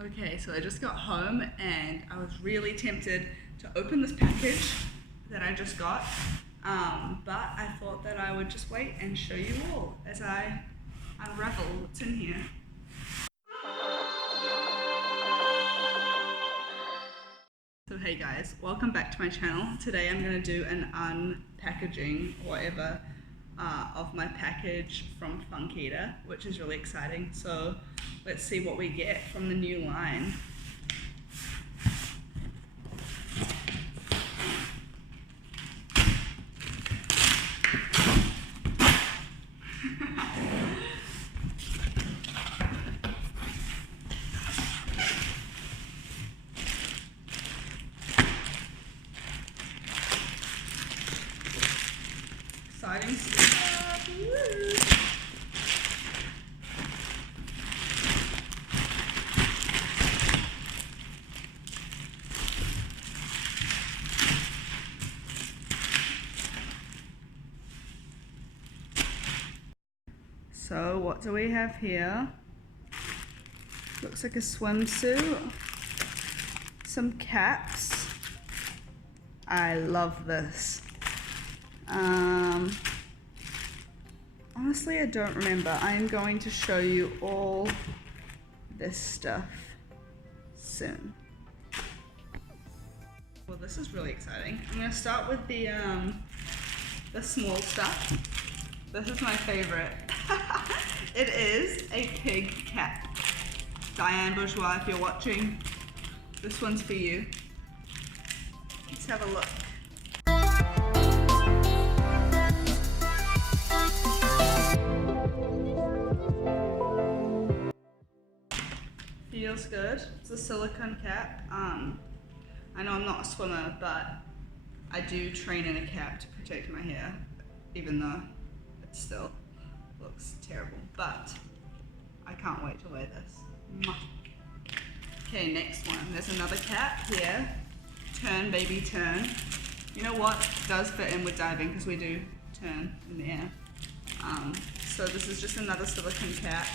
Okay, so I just got home and I was really tempted to open this package that I just got, but I thought that I would just wait and show you all as I unravel what's in here. So hey guys, welcome back to my channel. Today I'm going to do an unpackaging or whatever of my package from Funkita, which is really exciting. So let's see what we get from the new line. Exciting stuff! Woo. So what do we have here? Looks like a swimsuit. Some caps. I love this. Honestly, I don't remember. I'm going to show you all this stuff soon. Well, this is really exciting. I'm going to start with the small stuff. This is my favorite. It is a pig cap. Diane Bourgeois, if you're watching, this one's for you. Let's have a look. Feels good. It's a silicone cap. I know I'm not a swimmer, but I do train in a cap to protect my hair, even though it still looks terrible. But I can't wait to wear this. Okay, next one. There's another cap here. Turn, baby, turn. You know what? It does fit in with diving because we do turn in the air. So this is just another silicone cap.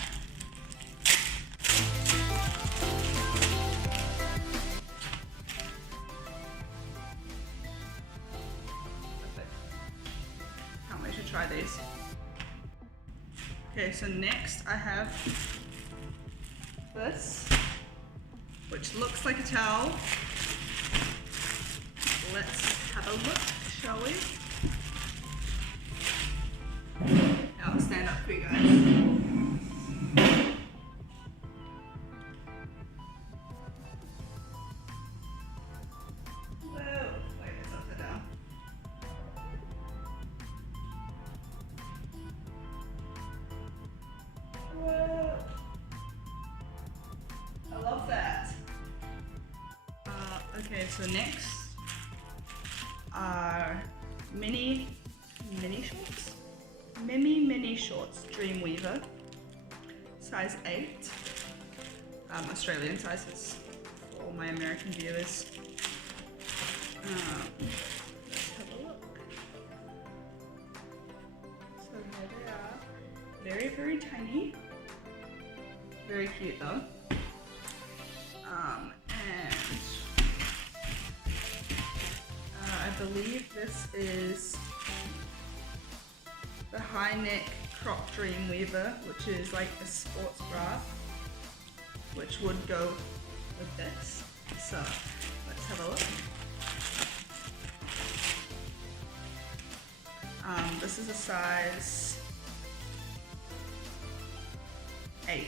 Try these. Okay, so next I have this, which looks like a towel. Let's have a look, shall we? I'll stand up for you guys. Okay, so next are mini shorts. Mini shorts, Dreamweaver, size 8. Australian sizes for all my American viewers. Let's have a look. So here they are. Very, very tiny. Very cute though. I believe this is the high neck crop Dreamweaver, which is like a sports bra, which would go with this. So let's have a look. This is a size 8,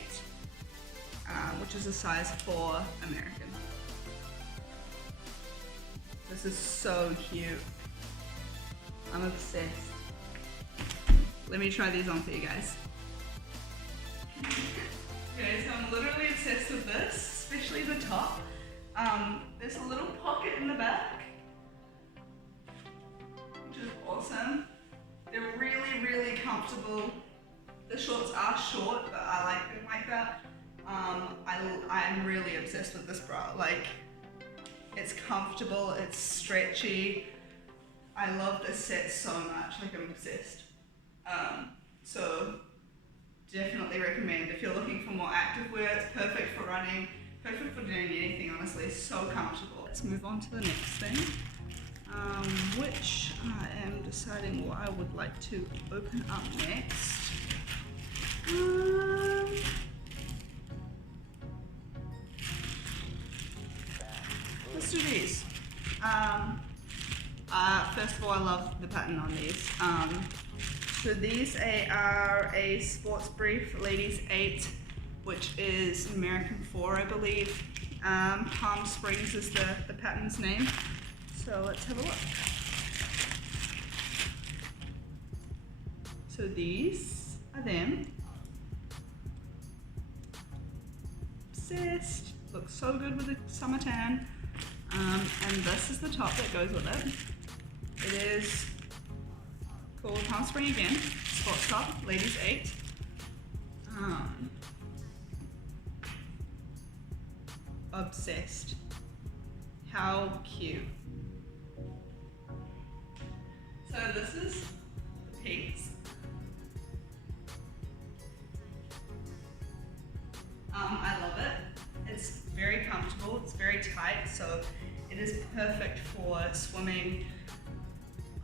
which is a size 4 American. This is so cute. I'm obsessed. Let me try these on for you guys. Okay, so I'm literally obsessed with this, especially the top. There's a little pocket in the back, which is awesome. They're really, really comfortable. The shorts are short, but I like them like that. I'm really obsessed with this bra. Like, it's comfortable, it's stretchy. I love this set so much, like I'm obsessed. So definitely recommend if you're looking for more active wear. It's perfect for running, Perfect for doing anything, honestly. So comfortable. Let's move on to the next thing, which I am deciding what I would like to open up next. Let's do these. First of all, I love the pattern on these. So these are a sports brief, ladies 8, which is American 4, I believe. Palm Springs is the pattern's name. So let's have a look. So these are them. Obsessed. Looks so good with the summer tan. And this is the top that goes with it. It is called Palm Spring again. Sports top, ladies 8. Obsessed. How cute. So this is the piece. I love it. It's very comfortable, it's very tight, so it is perfect for swimming.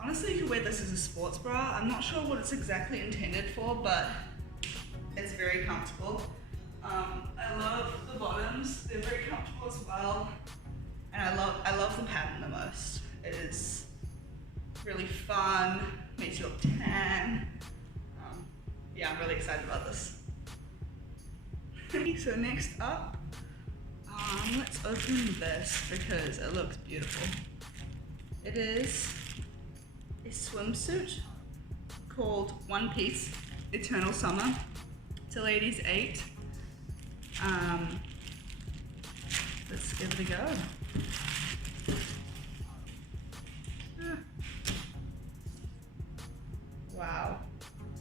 Honestly, you could wear this as a sports bra. I'm not sure what it's exactly intended for, but it's very comfortable. I love the bottoms, they're very comfortable as well. And I love the pattern the most. It is really fun, makes you look tan. Yeah, I'm really excited about this. So next up, let's open this because it looks beautiful. It is a swimsuit called One Piece Eternal Summer. It's a ladies 8. Let's give it a go. Wow,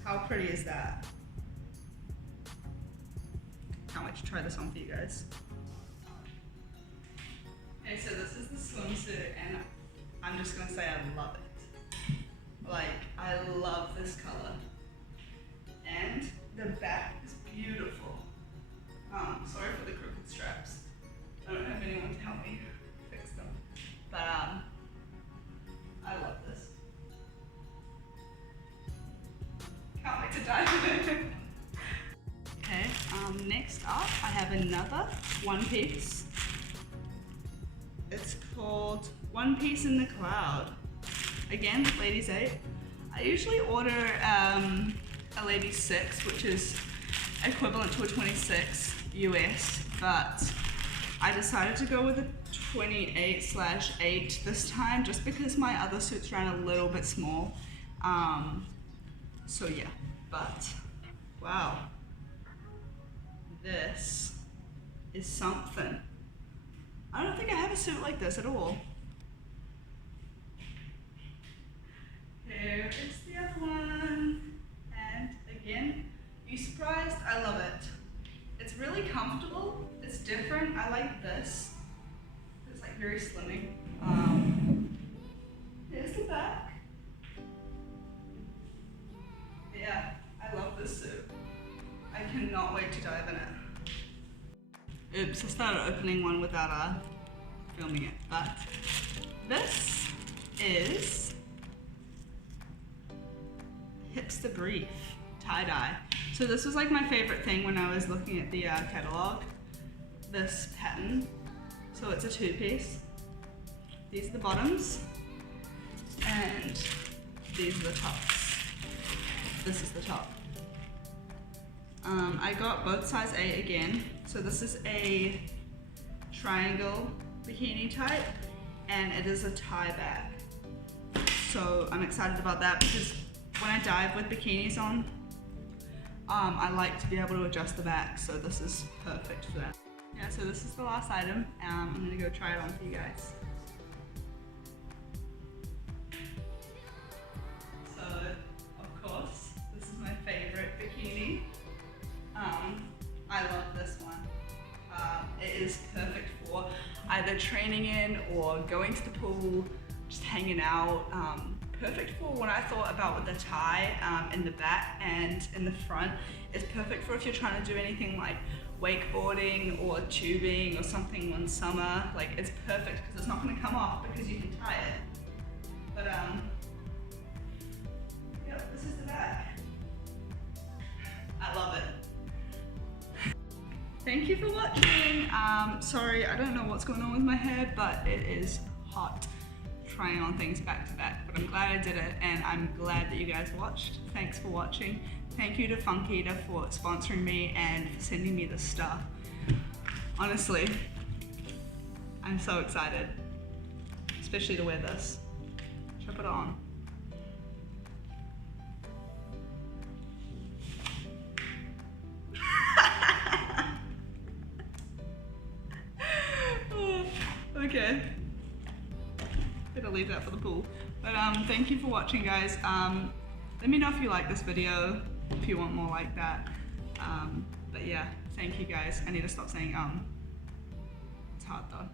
how pretty is that? Can't wait to try this on for you guys. Okay, so this is the swimsuit, and I'm just gonna say I love it. Like, I love this color. And the back is beautiful. Sorry for the crooked straps. I don't have anyone to help me fix them. But I love this. Can't wait to dive in. Okay, next up I have another One Piece. It's called One Piece in the Cloud. Again, ladies 8. I usually order a ladies 6, which is equivalent to a 26 US, but I decided to go with a 28/8 this time just because my other suits ran a little bit small. So yeah, but wow, this is something. I don't think I have a suit like this at all. Here is the other one, and again, you surprised? I love it. It's really comfortable, it's different, I like this. It's like very slimming. Here's the back. Yeah, I love this suit. I cannot wait to dive in it. Oops, I started opening one without filming it, but this is Hipster Brief tie-dye. So this was like my favorite thing when I was looking at the catalog, this pattern. So it's a 2-piece. These are the bottoms, and these are the tops. This is the top. I got both size 8 again. So this is a triangle bikini type, and it is a tie back. So I'm excited about that because when I dive with bikinis on, I like to be able to adjust the back, so this is perfect for that. Yeah, so this is the last item. I'm gonna go try it on for you guys. So, of course, this is my favorite bikini. I love this one. It is perfect for either training in or going to the pool, just hanging out. Perfect for what I thought about with the tie in the back and in the front. It's perfect for if you're trying to do anything like wakeboarding or tubing or something one summer. Like, it's perfect because it's not going to come off because you can tie it. But yep, this is the back. I love it. Thank you for watching. Sorry, I don't know what's going on with my hair, but it is hot trying on things back to back, but I'm glad I did it, and I'm glad that you guys watched. Thanks for watching. Thank you to Funkita for sponsoring me and for sending me this stuff. Honestly, I'm so excited, especially to wear this. Should I put it on? Okay, better leave that for the pool. But thank you for watching, guys. Let me know if you like this video, if you want more like that. But yeah, thank you guys. I need to stop saying it's hard though.